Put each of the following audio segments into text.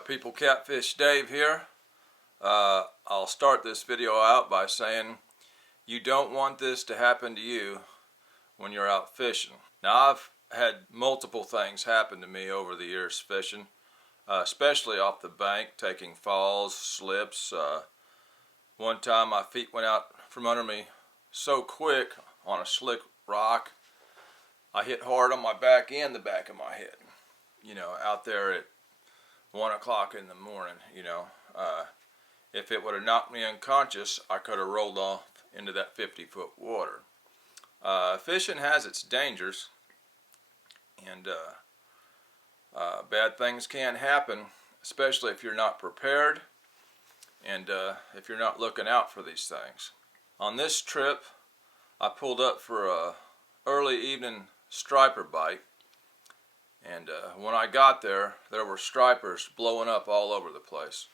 Alright people, Catfish Dave here. I'll start this video out by saying you don't want this to happen to you when you're out fishing. Now I've had multiple things happen to me over the years fishing, especially off the bank, taking falls, slips. One time my feet went out from under me so quick on a slick rock, I hit hard on my back and the back of my head. You know, out there at 1 o'clock in the morning, you know. If it would have knocked me unconscious, I could have rolled off into that 50-foot water. Fishing has its dangers, and bad things can happen, especially if you're not prepared and if you're not looking out for these things. On this trip, I pulled up for a early evening striper bite, and when I got there, there were stripers blowing up all over the place.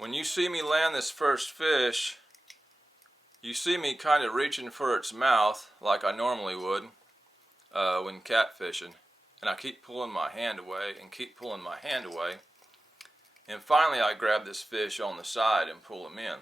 When you see me land this first fish, you see me kind of reaching for its mouth like I normally would when catfishing. And I keep pulling my hand away and keep pulling my hand away. And finally I grab this fish on the side and pull him in.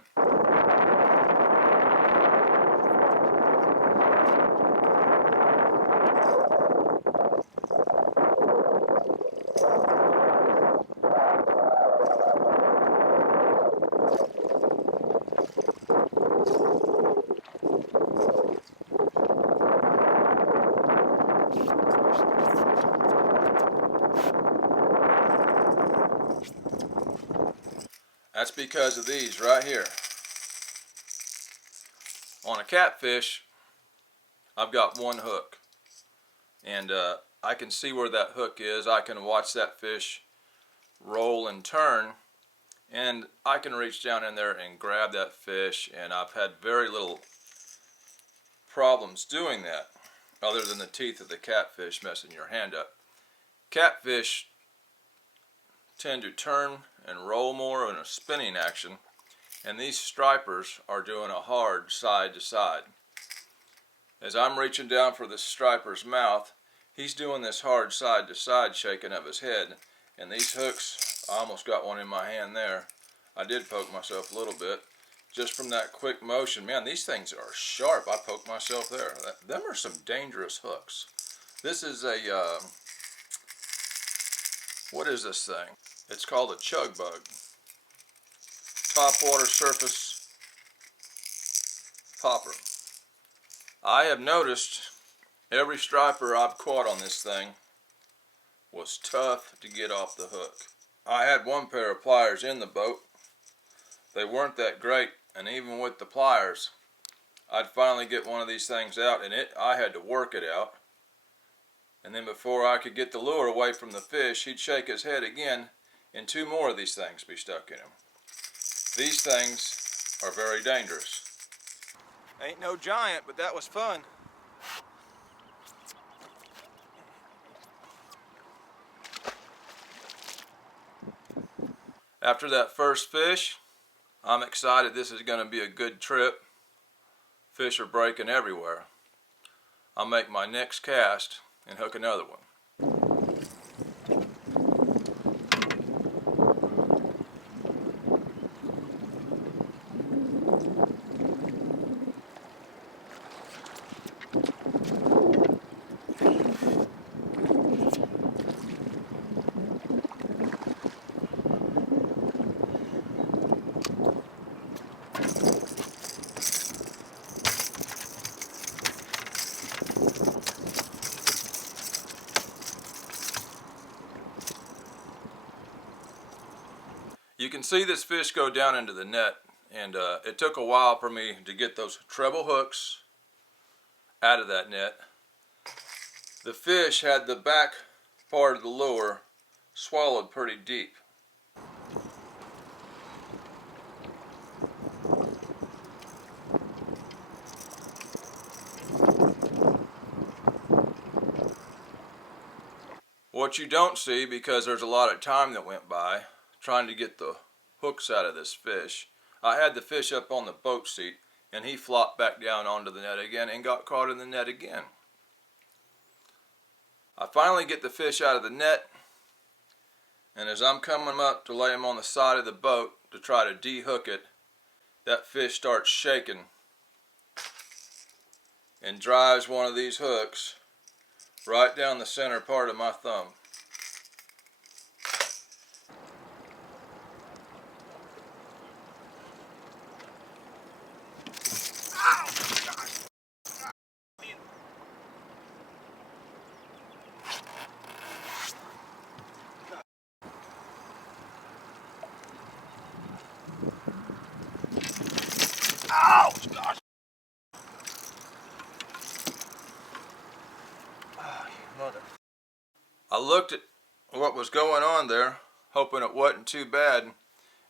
That's because of these right here. On a catfish, I've got one hook, and I can see where that hook is. I can watch that fish roll and turn, and I can reach down in there and grab that fish, and I've had very little problems doing that, other than the teeth of the catfish messing your hand up. Catfish tend to turn and roll more in a spinning action, and these stripers are doing a hard side to side. As I'm reaching down for the striper's mouth, he's doing this hard side to side shaking of his head, and these hooks, I almost got one in my hand there. I did poke myself a little bit just from that quick motion. Man, these things are sharp. I poked myself there. Them are some dangerous hooks. This is a what is this thing? It's called a chug bug. Top water surface popper. I have noticed every striper I've caught on this thing was tough to get off the hook. I had one pair of pliers in the boat. They weren't that great, and even with the pliers, I'd finally get one of these things out, and I had to work it out. And then before I could get the lure away from the fish, he'd shake his head again, and two more of these things be stuck in him. These things are very dangerous. Ain't no giant, but that was fun. After that first fish, I'm excited this is going to be a good trip. Fish are breaking everywhere. I'll make my next cast and hook another one. You can see this fish go down into the net, and it took a while for me to get those treble hooks out of that net. The fish had the back part of the lure swallowed pretty deep. What you don't see, because there's a lot of time that went by trying to get the hooks out of this fish, I had the fish up on the boat seat and he flopped back down onto the net again and got caught in the net again. I finally get the fish out of the net, and as I'm coming up to lay him on the side of the boat to try to de-hook it, that fish starts shaking and drives one of these hooks right down the center part of my thumb. Ouch, gosh. Oh, you mother. I looked at what was going on there, hoping it wasn't too bad,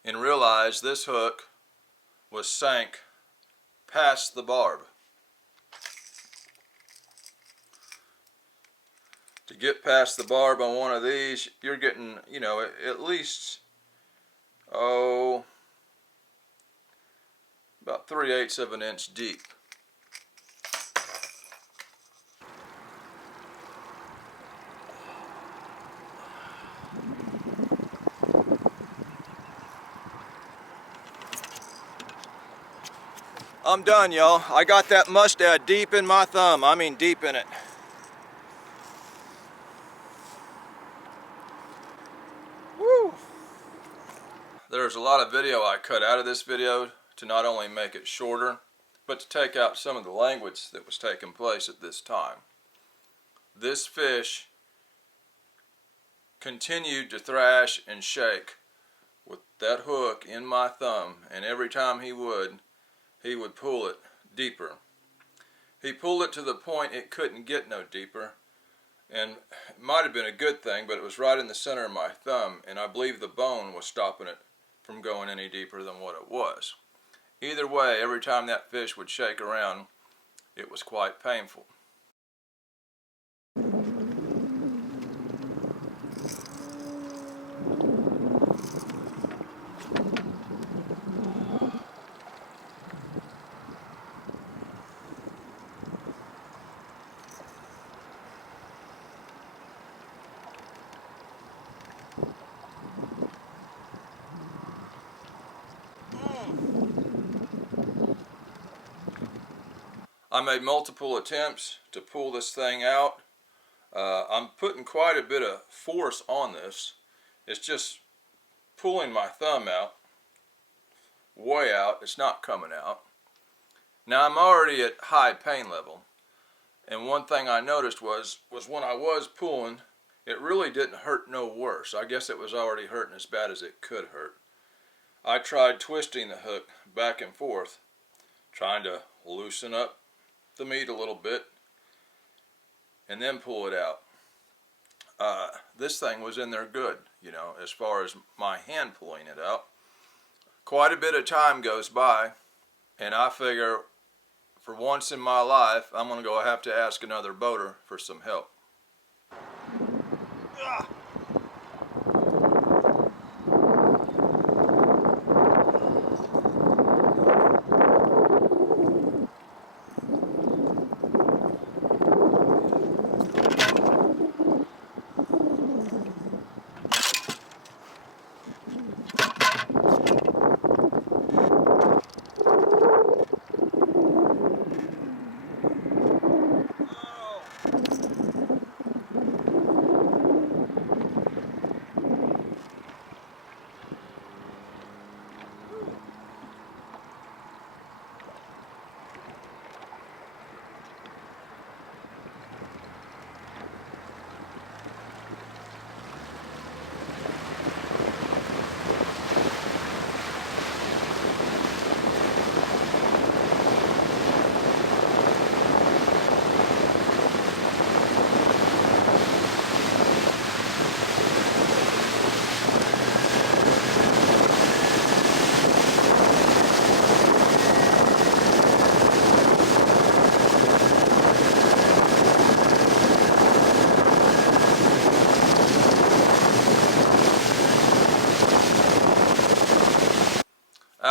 and realized this hook was sank past the barb. To get past the barb on one of these, you're getting, you know, at least, about 3/8 of an inch deep. I'm done, y'all. I got that mustad deep in my thumb. I mean deep in it. Woo! There's a lot of video I cut out of this video to not only make it shorter, but to take out some of the language that was taking place at this time. This fish continued to thrash and shake with that hook in my thumb, and every time he would pull it deeper. He pulled it to the point it couldn't get no deeper, and it might have been a good thing, but it was right in the center of my thumb, and I believe the bone was stopping it from going any deeper than what it was. Either way, every time that fish would shake around, it was quite painful. I made multiple attempts to pull this thing out. I'm putting quite a bit of force on this. It's just pulling my thumb out, way out. It's not coming out. Now I'm already at high pain level, and one thing I noticed was when I was pulling, it really didn't hurt no worse. I guess it was already hurting as bad as it could hurt. I tried twisting the hook back and forth, trying to loosen up the meat a little bit and then pull it out. This thing was in there good, you know, as far as my hand pulling it out. Quite a bit of time goes by, and I figure for once in my life I'm going to have to ask another boater for some help.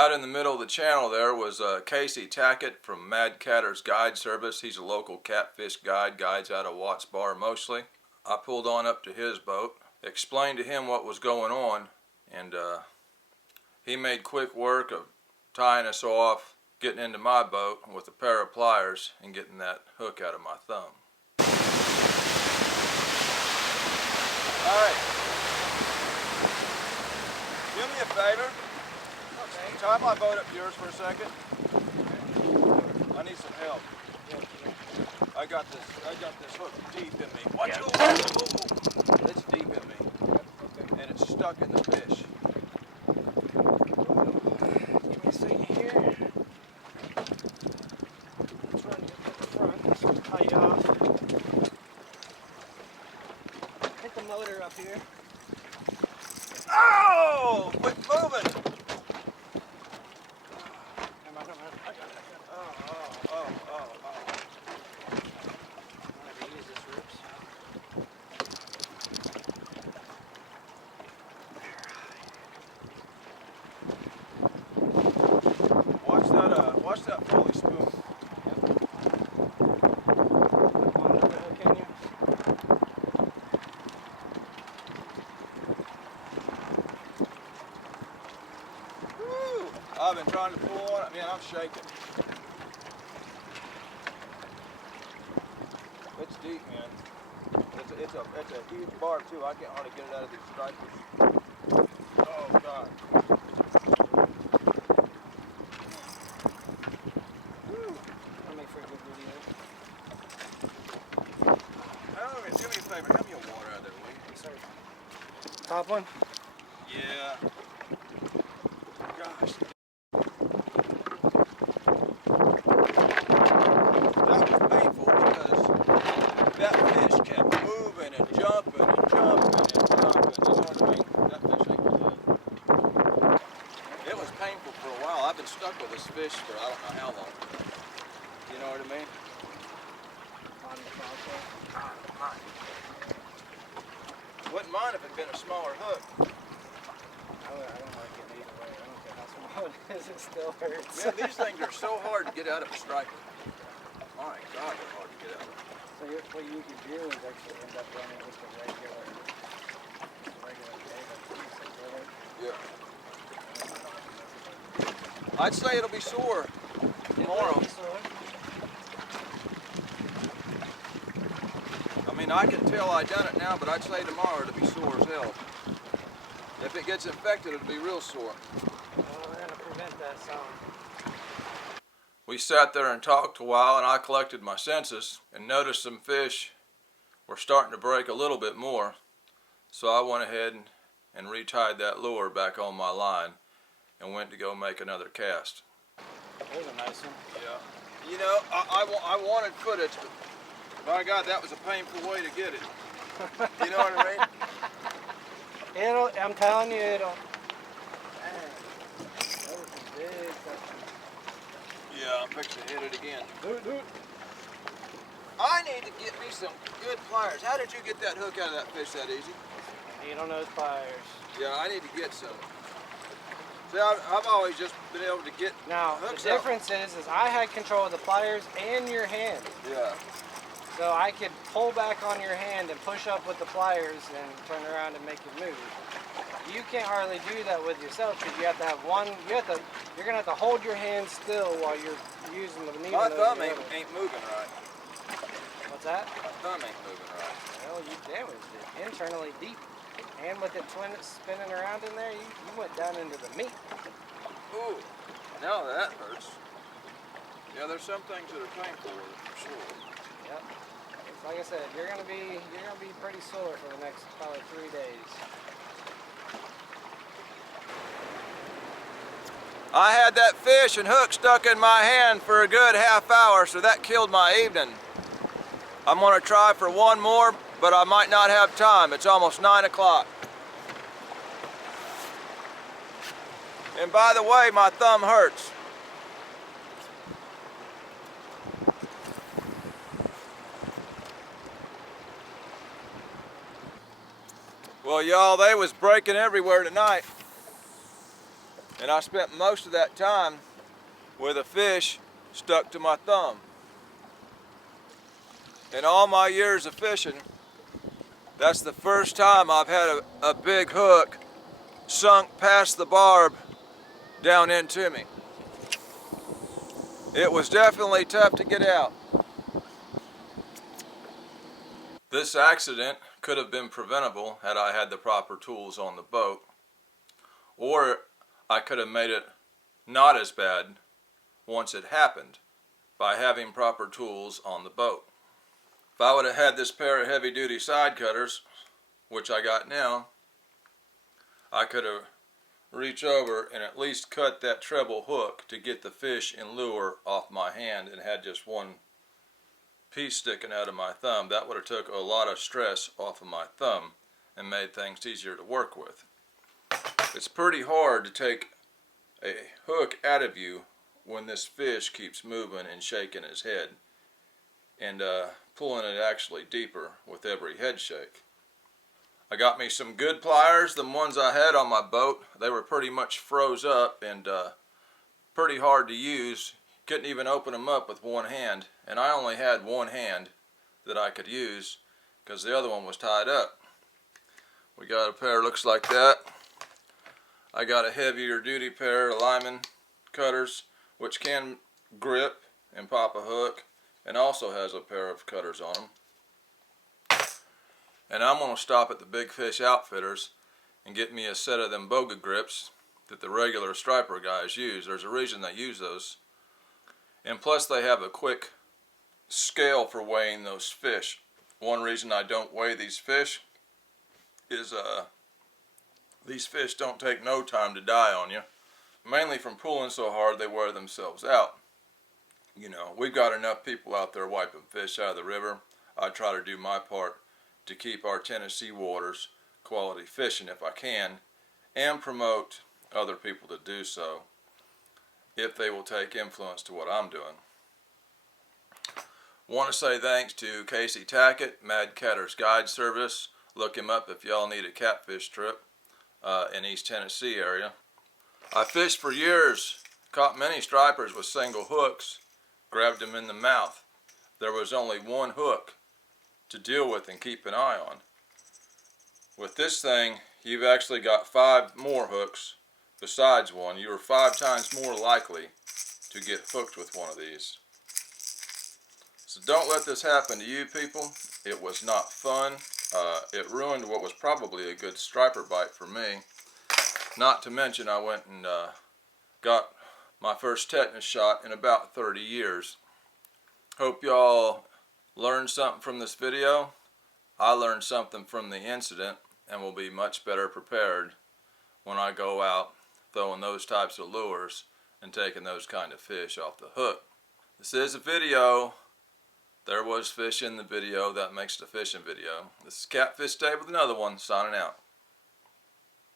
Out in the middle of the channel there was Casey Tackett from Mad Catter's Guide Service. He's a local catfish guide, guides out of Watts Bar mostly. I pulled on up to his boat, explained to him what was going on, and he made quick work of tying us off, getting into my boat with a pair of pliers and getting that hook out of my thumb. Alright, do me a favor. Okay. Tie my boat up to yours for a second. I need some help. I got this hook deep in me. Watch it. It's deep in me. Okay. And it's stuck in the fish. Give me a second here. Let's run to the front. This will tie you off. Hit the motor up here. Oh! Quit moving! Watch that Foley spoon. Woo! I've been trying to pull on it. Man, I'm shaking. It's deep, man. It's a huge barb too. I can't hardly get it out of these stripers. Oh God. Do me a favor, have me a water out there, will you? Sorry. Top one? Yeah. Gosh. That was painful because that fish kept moving and jumping and jumping and jumping. You know what I mean? That fish ain't good. It was painful for a while. I've been stuck with this fish for I don't know how long. You know what I mean? Wouldn't mind if it had been a smaller hook. I don't like it either way. I don't care how small it is, it still hurts. Man, these things are so hard to get out of a striper. My God, they're hard to get out of. So what you could do is actually end up running just a regular day. Yeah. I'd say it'll be sore tomorrow. I mean, I can tell I done it now, but I'd say tomorrow it'll be sore as hell. If it gets infected, it'll be real sore. Well, we're going to prevent that some. We sat there and talked a while, and I collected my senses and noticed some fish were starting to break a little bit more. So I went ahead and retied that lure back on my line and went to go make another cast. There's a nice one. Yeah. You know, I wanted footage, but by God, that was a painful way to get it. You know what I mean? I'm telling you, it'll. Man, that was a big section. Yeah, I'm fixing to hit it again. Do it. I need to get me some good pliers. How did you get that hook out of that fish that easy? Needle nose pliers. Yeah, I need to get some. See, I've always just been able to get now hooks the difference is I had control of the pliers and your hand. Yeah. So I could pull back on your hand and push up with the pliers and turn around and make it move. You can't hardly do that with yourself because you have to have one. You're gonna have to hold your hand still while you're using the needle. My thumb ain't moving right. What's that? My thumb ain't moving right. Well, you damaged it internally deep, and with it spinning around in there, you went down into the meat. Ooh, now that hurts. Yeah, there's some things that are painful with it for sure. Yep. Like I said, you're gonna be pretty sore for the next probably 3 days. I had that fish and hook stuck in my hand for a good half hour, so that killed my evening. I'm gonna try for one more, but I might not have time. It's almost 9 o'clock. And by the way, my thumb hurts. Well, y'all, they was breaking everywhere tonight. And I spent most of that time with a fish stuck to my thumb. In all my years of fishing, that's the first time I've had a big hook sunk past the barb down into me. It was definitely tough to get out. This accident could have been preventable had I had the proper tools on the boat, or I could have made it not as bad once it happened by having proper tools on the boat. If I would have had this pair of heavy-duty side cutters, which I got now, I could have reached over and at least cut that treble hook to get the fish and lure off my hand and had just one piece sticking out of my thumb. That would have took a lot of stress off of my thumb and made things easier to work with. It's pretty hard to take a hook out of you when this fish keeps moving and shaking his head and pulling it actually deeper with every head shake. I got me some good pliers. The ones I had on my boat, they were pretty much froze up and pretty hard to use. Couldn't even open them up with one hand, and I only had one hand that I could use because the other one was tied up. We got a pair looks like that. I got a heavier duty pair of Lyman cutters which can grip and pop a hook, and also has a pair of cutters on them. And I'm going to stop at the Big Fish Outfitters and get me a set of them boga grips that the regular striper guys use. There's a reason they use those. And plus they have a quick scale for weighing those fish. One reason I don't weigh these fish is these fish don't take no time to die on you. Mainly from pulling so hard they wear themselves out. You know, we've got enough people out there wiping fish out of the river. I try to do my part to keep our Tennessee waters quality fishing if I can, and promote other people to do so if they will take influence to what I'm doing. Want to say thanks to Casey Tackett, Mad Catter's Guide Service. Look him up if y'all need a catfish trip in East Tennessee area. I fished for years, caught many stripers with single hooks, grabbed them in the mouth. There was only one hook to deal with and keep an eye on. With this thing, you've actually got 5 more hooks besides one. You are 5 times more likely to get hooked with one of these. So don't let this happen to you people. It was not fun. It ruined what was probably a good striper bite for me. Not to mention I went and got my first tetanus shot in about 30 years. Hope y'all learned something from this video. I learned something from the incident and will be much better prepared when I go out throwing those types of lures and taking those kind of fish off the hook. This is a video. There was fish in the video. That makes it a fishing video. This is Catfish Dave with another one, signing out.